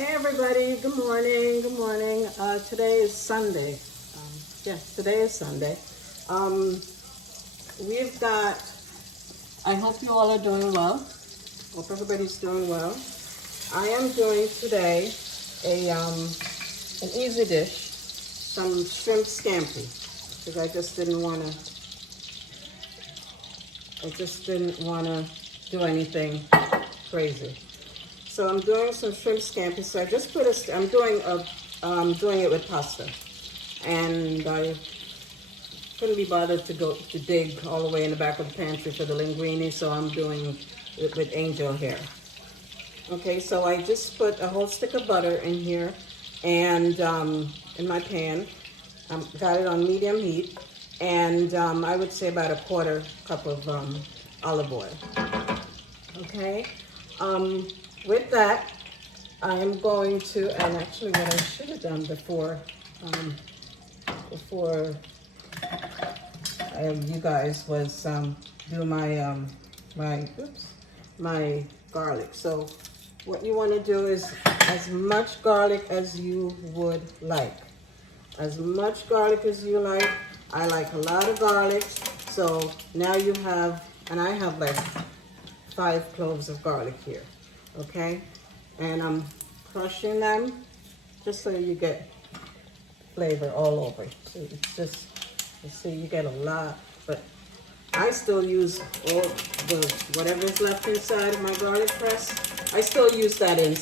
Hey everybody, good morning, good morning. Today is Sunday. Today is Sunday. Um, we've got, I hope you all are doing well. Hope everybody's doing well. I am doing today an easy dish, some shrimp scampi, because I just didn't want to do anything crazy. So I'm doing some shrimp scampi. So I just I'm doing it with pasta, and I couldn't be bothered to go to dig all the way in the back of the pantry for the linguine, so I'm doing it with angel hair. Okay, so I just put a whole stick of butter in here, and in my pan, got it on medium heat, and I would say about a quarter cup of olive oil. Okay. With that, I'm going to, and actually what I should have done before you guys was do my garlic. So what you want to do is as much garlic as you would like. As much garlic as you like. I like a lot of garlic. So now you have, and I have like 5 cloves of garlic here. Okay, and I'm crushing them just so you get flavor all over. So it's just, you see, you get a lot, but I still use all whatever is left inside of my garlic press. I still use that in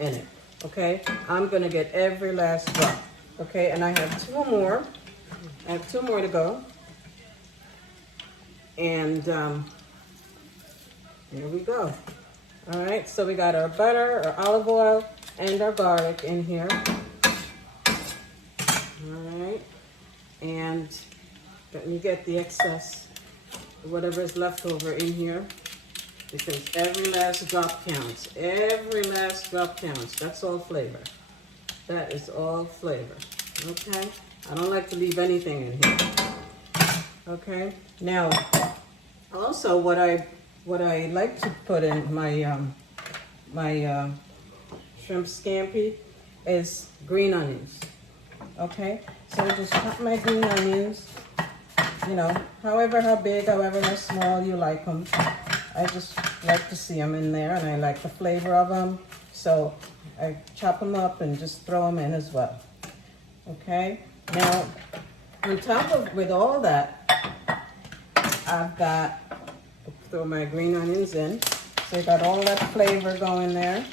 it. Okay, I'm gonna get every last drop. Okay, and I have 2 more. I have 2 more to go, and here we go. All right, so we got our butter, our olive oil, and our garlic in here. All right, and let me get the excess, whatever is left over in here, because every last drop counts. Every last drop counts. That's all flavor. That is all flavor. Okay, I don't like to leave anything in here. Okay, now also what I like to put in my my shrimp scampi is green onions. Okay, so I just chop my green onions, you know, how big, however how small you like them. I just like to see them in there, and I like the flavor of them, so I chop them up and just throw them in as well. Okay, now on top of, with all that, I've got, throw my green onions in. So you got all that flavor going there.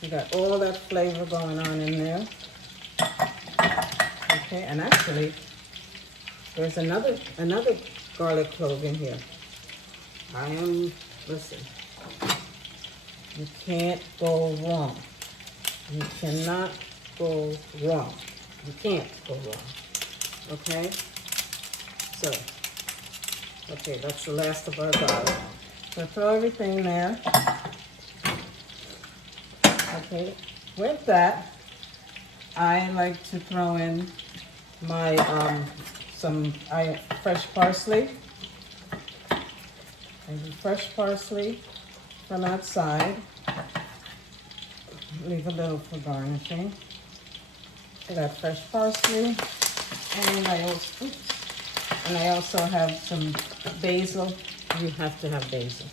You got all that flavor going on in there. Okay, and actually, there's another garlic clove in here. Listen, you can't go wrong. You cannot go wrong. You can't go wrong. Okay? So, okay, that's the last of our garlic. So throw everything there. Okay, with that, I like to throw in my fresh parsley. I do fresh parsley from outside. Leave a little for garnishing. I got fresh parsley, and I also have some basil. You have to have basil.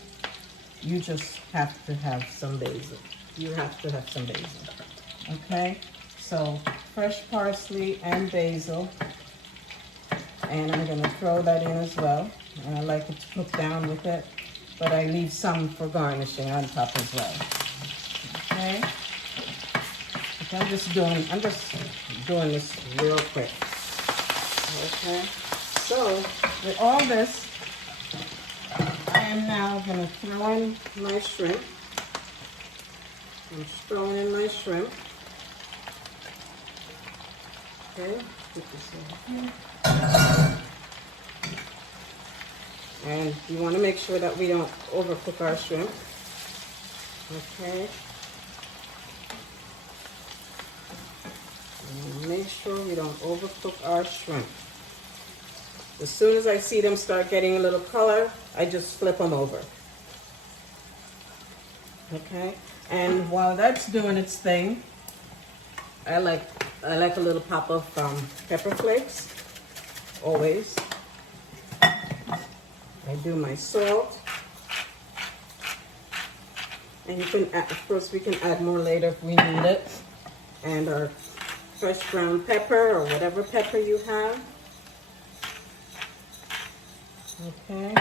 You just have to have some basil. You have to have some basil. Okay? So, fresh parsley and basil. And I'm going to throw that in as well. And I like it to cook down with it. But I leave some for garnishing on top as well. Okay? I'm just doing this real quick. Okay? So, with all this, I am now going to throw in my shrimp. I'm just throwing in my shrimp. Okay, put this in here. And you want to make sure that we don't overcook our shrimp. Okay. And make sure we don't overcook our shrimp. As soon as I see them start getting a little color, I just flip them over. Okay, And while that's doing its thing, I like a little pop of pepper flakes, always. I do my salt. And you can add, of course, we can add more later if we need it. And our fresh ground pepper or whatever pepper you have. Okay.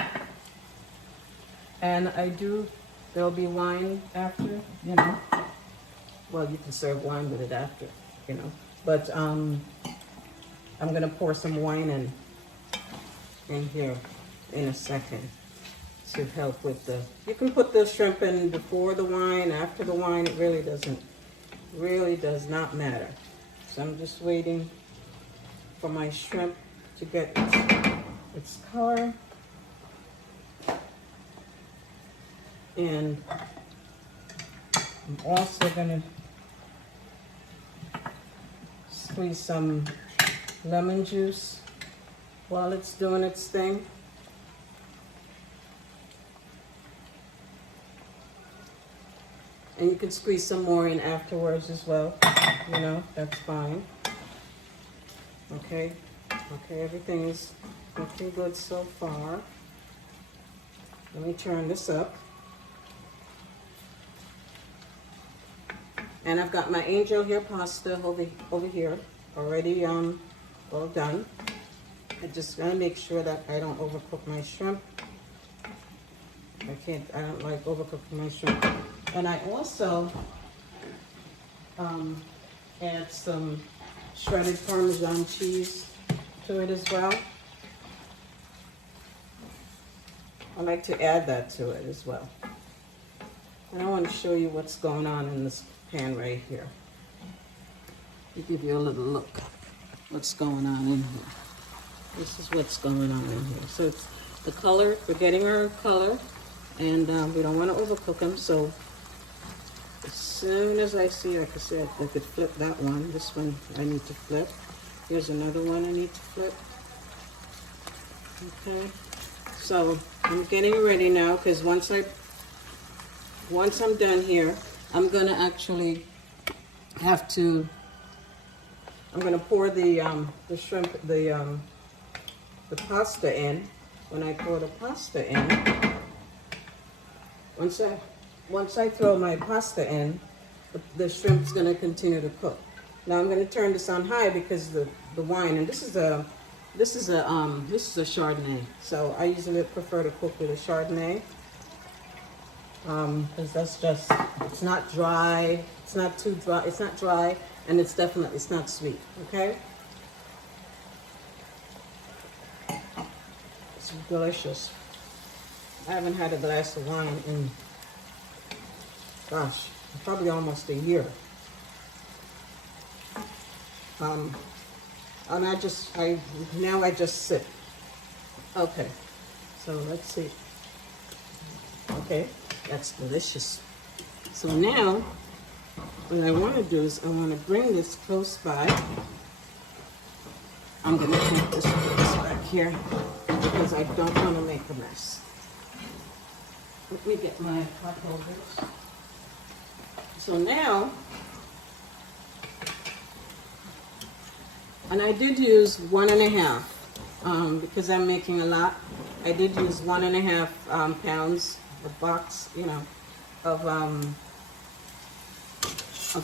And there'll be wine after, you know. Well, you can serve wine with it after, you know. But I'm gonna pour some wine in here in a second to help with you can put the shrimp in before the wine, after the wine, it really does not matter. So I'm just waiting for my shrimp to get its color. And I'm also gonna squeeze some lemon juice while it's doing its thing. And you can squeeze some more in afterwards as well, you know, that's fine. Okay, everything is looking good so far. Let me turn this up. And I've got my angel hair pasta over here, already all done. I just gotta make sure that I don't overcook my shrimp. I don't like overcooking my shrimp. And I also add some shredded Parmesan cheese to it as well. I like to add that to it as well. And I want to show you what's going on in this pan right here. To give you a little look what's going on in here. This is what's going on in here. So it's the color, we're getting our color, and we don't want to overcook them. So as soon as I see, like I said, I could flip that one. This one I need to flip. Here's another one I need to flip. Okay. So I'm getting ready now because once I'm done here, I'm gonna actually I'm gonna pour the shrimp, the pasta in. When I pour the pasta in, once I throw my pasta in, the shrimp's gonna continue to cook. Now I'm gonna turn this on high because the wine, and this is a Chardonnay. So I usually prefer to cook with a Chardonnay. Because that's just, it's not dry, it's not too dry, it's not dry, and it's not sweet, okay? It's delicious. I haven't had a glass of wine in, gosh, probably almost a year. And I just sip. Okay, so let's see. Okay, that's delicious. So now, what I want to do is I want to bring this close by. I'm going to put this back here because I don't want to make a mess. Let me get my hot holders. So now, and I did use 1.5 because I'm making a lot. I did use 1.5 pounds, a box, you know, of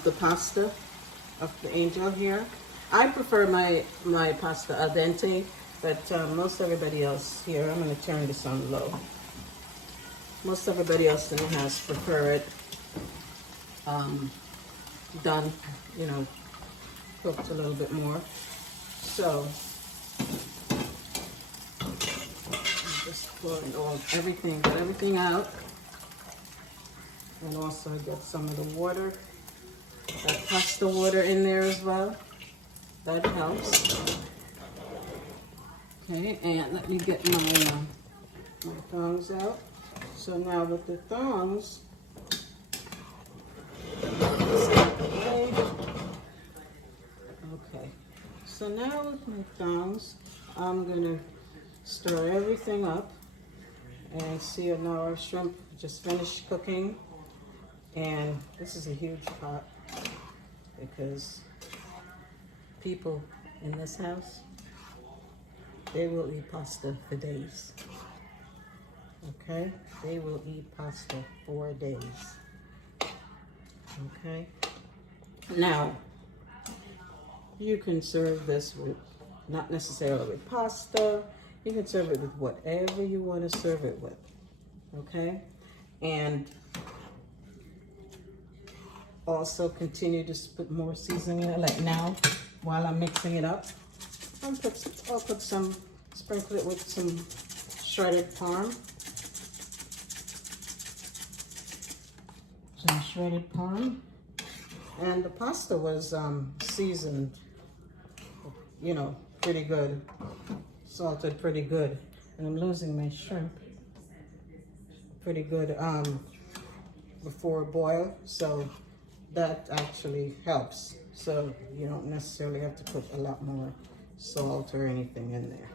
the pasta, of the angel here. I prefer my pasta al dente, but most everybody else here, I'm going to turn this on low. Most everybody else in the house prefer it done, you know, cooked a little bit more. So I'm just pouring got everything out. And also I got some of the water, that pasta water in there as well. That helps. Okay, and let me get my thongs out. So now with the thongs, okay. So now with my thongs, I'm gonna stir everything up and see it now. Our shrimp just finished cooking, And this is a huge pot because people in this house, they will eat pasta for days. Okay? They will eat pasta for days. Okay? Now, you can serve this with, not necessarily with pasta. You can serve it with whatever you want to serve it with. Okay? And also continue to put more seasoning in it. Like now, while I'm mixing it up, I'll put some, sprinkle it with some shredded parm. Some shredded parm. And the pasta was seasoned, you know, pretty good. Salted pretty good. And I'm losing my shrimp. Pretty good before boil. So that actually helps. So you don't necessarily have to put a lot more salt or anything in there.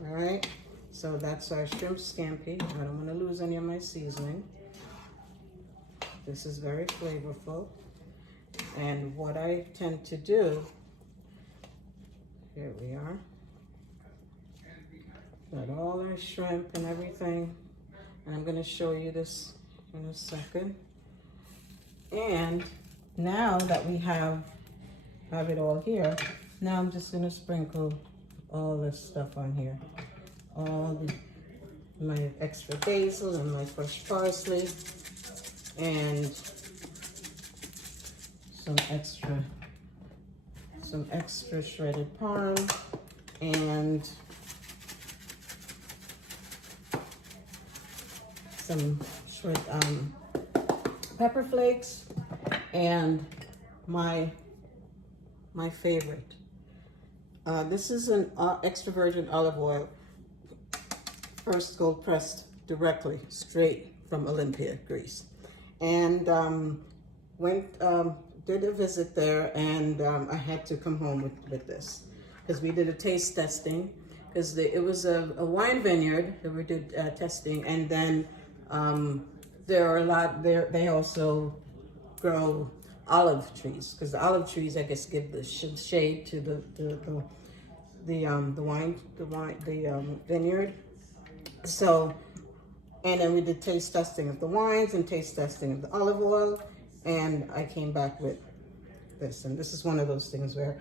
All right. So that's our shrimp scampi. I don't want to lose any of my seasoning. This is very flavorful. And what I tend to do, here we are. Got all our shrimp and everything. And I'm going to show you this in a second. And now that we have it all here, now I'm just going to sprinkle all this stuff on here. My extra basil and my fresh parsley. And some extra shredded parm and some shredded pepper flakes and my favorite. This is an extra virgin olive oil, first cold pressed directly straight from Olympia, Greece. And did a visit there, and I had to come home with this because we did a taste testing because it was a wine vineyard that we did testing, and then there are a lot there. They also grow olive trees because the olive trees, I guess, give the shade to the vineyard. So. And then we did taste testing of the wines and taste testing of the olive oil. And I came back with this. And this is one of those things where,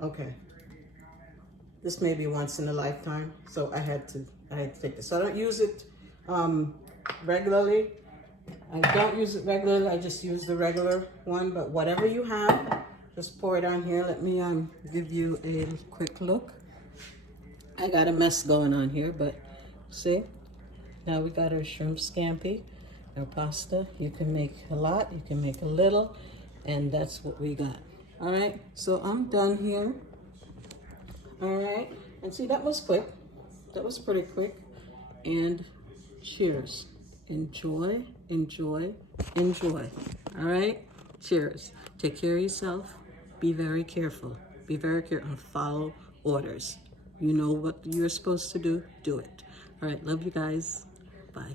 okay, this may be once in a lifetime. So I had to take this. So I don't use it regularly. I just use the regular one. But whatever you have, just pour it on here. Let me give you a quick look. I got a mess going on here, but see, now we got our shrimp scampi, our pasta. You can make a lot, you can make a little, and that's what we got. All right, so I'm done here. All right, and see, that was quick. That was pretty quick. And cheers. Enjoy, enjoy, enjoy. All right, cheers. Take care of yourself. Be very careful. Be very careful and follow orders. You know what you're supposed to do, do it. All right, love you guys. Bye.